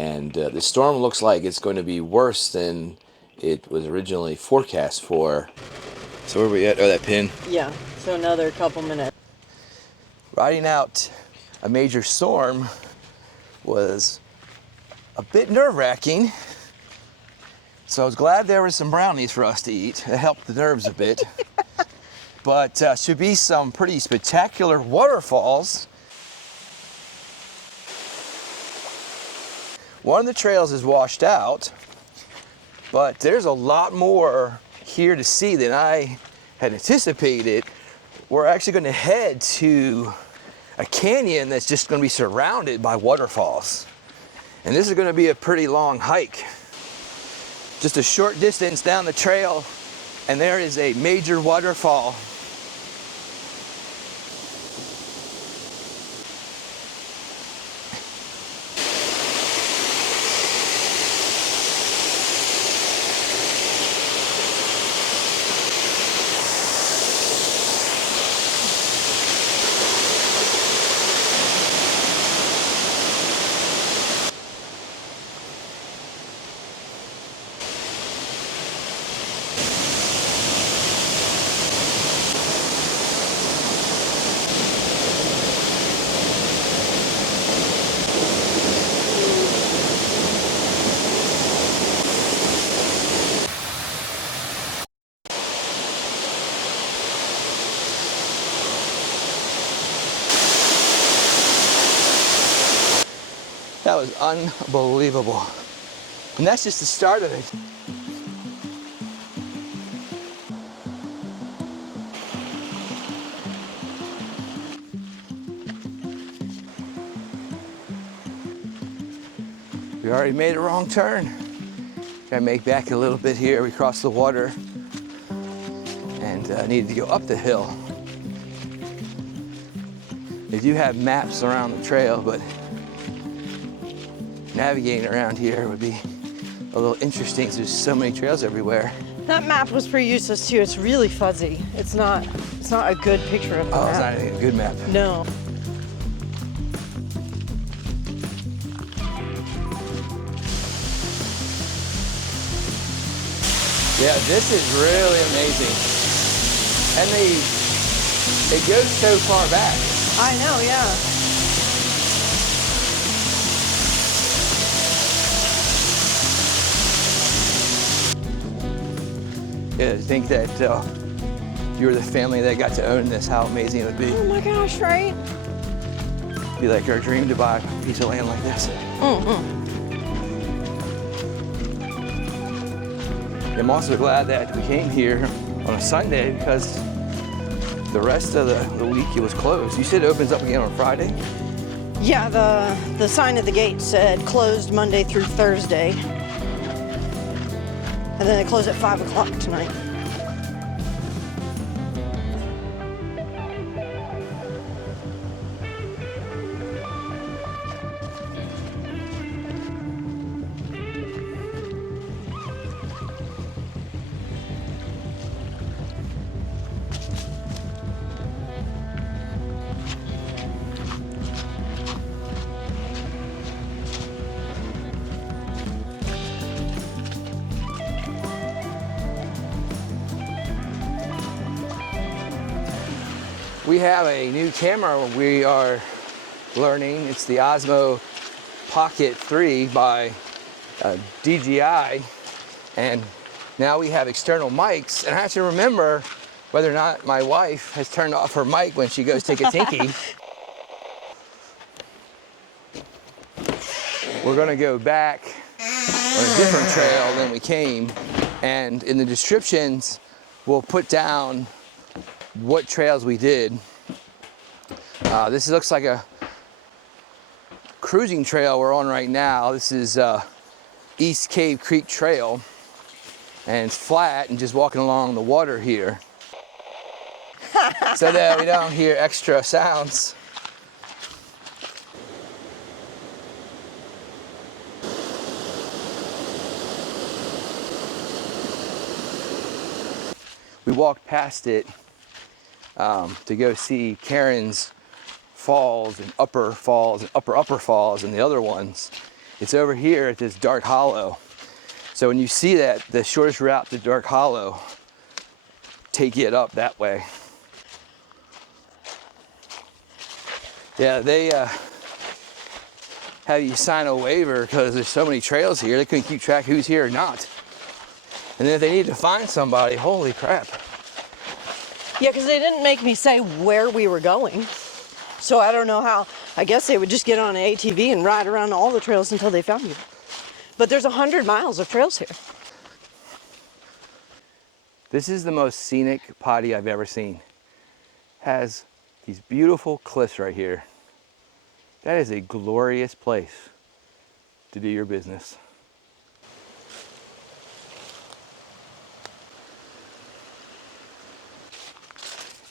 And the storm looks like it's going to be worse than it was originally forecast for. So where are we at? Oh, that pin. Yeah, so another couple minutes. Riding out a major storm was a bit nerve-wracking. So I was glad there were some brownies for us to eat. It helped the nerves a bit. But should be some pretty spectacular waterfalls. One of the trails is washed out, but there's a lot more here to see than I had anticipated. We're actually going to head to a canyon that's just going to be surrounded by waterfalls. And this is going to be a pretty long hike. Just a short distance down the trail, and there is a major waterfall. That was unbelievable. And that's just the start of it. We already made a wrong turn. Gotta make back a little bit here. We crossed the water and needed to go up the hill. They do have maps around the trail, but navigating around here would be a little interesting. There's so many trails everywhere. That map was pretty useless too. It's really fuzzy. It's not a good picture of the map. Oh, it's not a good map. No. Yeah, this is really amazing. And they go so far back. I know, yeah. Yeah, to think that you were the family that got to own this, how amazing it would be. Oh my gosh, right? It'd be like our dream to buy a piece of land like this. Mm-hmm. I'm also glad that we came here on a Sunday because the rest of the week it was closed. You said it opens up again on Friday? Yeah, the sign at the gate said closed Monday through Thursday. And then they close at 5 o'clock tonight. We have a new camera we are learning. It's the Osmo Pocket 3 by DJI. And now we have external mics. And I have to remember whether or not my wife has turned off her mic when she goes take a tinky. We're gonna go back on a different trail than we came. And in the descriptions, we'll put down what trails we did. This looks like a cruising trail we're on right now. This is East Cave Creek Trail, and it's flat and just walking along the water here so that we don't hear extra sounds. We walked past it to go see Karen's falls and upper falls and upper falls and the other ones. It's over here at this dark hollow. So when you see that, the shortest route to Dark Hollow, take it up that way. Yeah, they have you sign a waiver because there's so many trails here, they couldn't keep track who's here or not. And then if they need to find somebody, holy crap. Yeah, because they didn't make me say where we were going. So I don't know how. I guess they would just get on an ATV and ride around all the trails until they found you. But there's 100 miles of trails here. This is the most scenic potty I've ever seen. Has these beautiful cliffs right here. That is a glorious place to do your business.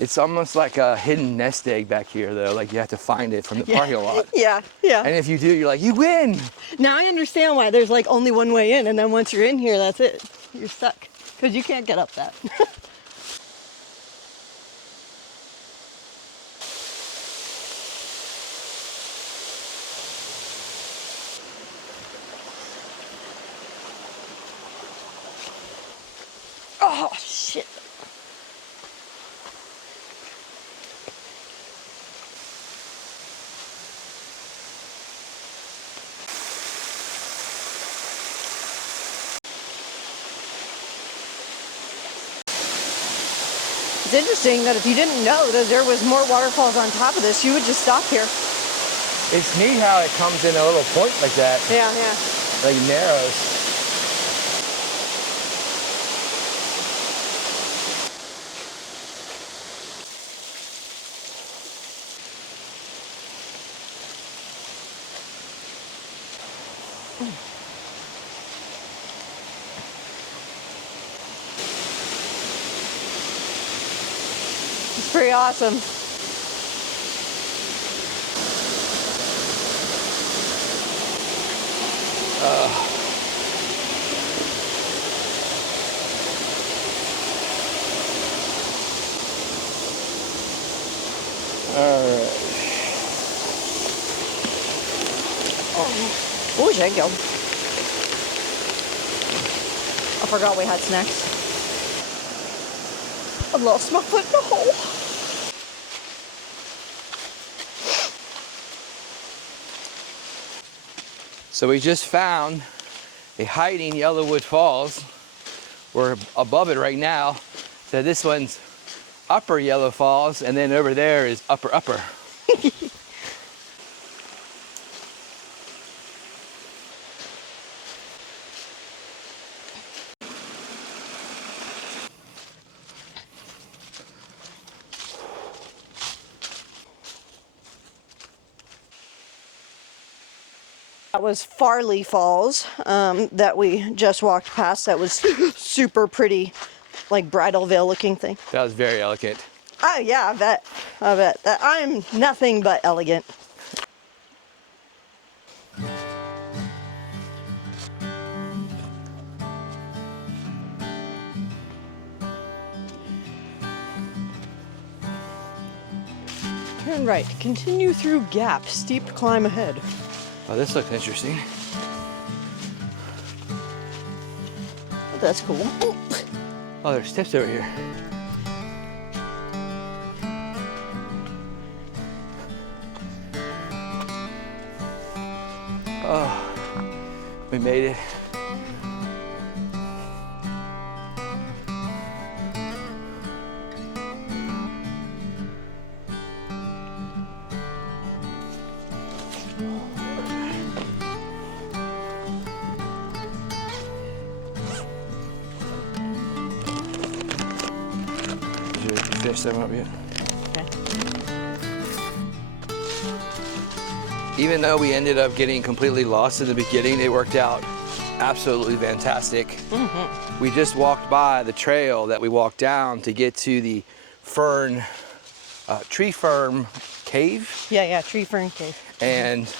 It's almost like a hidden nest egg back here though, like you have to find it from the parking lot. Yeah, yeah. And if you do, you're like, you win! Now I understand why there's like only one way in, and then once you're in here, that's it. You're stuck, because you can't get up that. Oh, shit. It's interesting that if you didn't know that there was more waterfalls on top of this, you would just stop here. It's neat how it comes in a little point like that. Yeah, yeah. Like narrows. It's pretty awesome. Alright. Oh, there you go. I forgot we had snacks. I lost my foot in the hole. So we just found a hiding Yellowwood Falls. We're above it right now. So this one's Upper Yellow Falls, and then over there is Upper. That was Farley Falls that we just walked past. That was super pretty, like bridal veil looking thing. That was very elegant. Oh yeah, I bet. I bet. I'm nothing but elegant. Turn right. Continue through gap. Steep climb ahead. Oh, this looks interesting. Oh, that's cool. Oh, there's steps over here. Oh, we made it. Did you finish that one up yet? Even though we ended up getting completely lost in the beginning, it worked out absolutely fantastic. Mm-hmm. We just walked by the trail that we walked down to get to the tree fern cave. Yeah, tree fern cave. And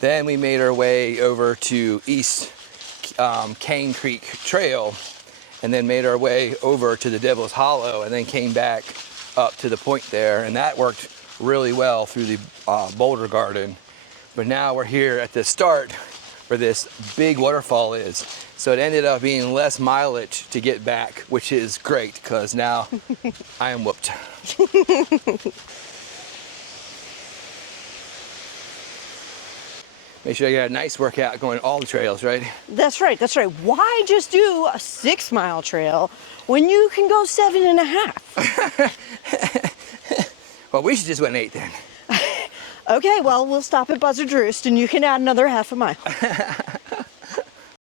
then we made our way over to East Cane Creek Trail, and then made our way over to the Devil's Hollow, and then came back up to the point there, and that worked really well through the Boulder Garden. But now we're here at the start where this big waterfall is. So it ended up being less mileage to get back, which is great because now I am whooped. Make sure you got a nice workout going all the trails, right? That's right, that's right. Why just do a 6-mile trail when you can go 7.5? Well, we should just went 8 then. Okay, well, we'll stop at Buzzard's Roost and you can add another half a mile.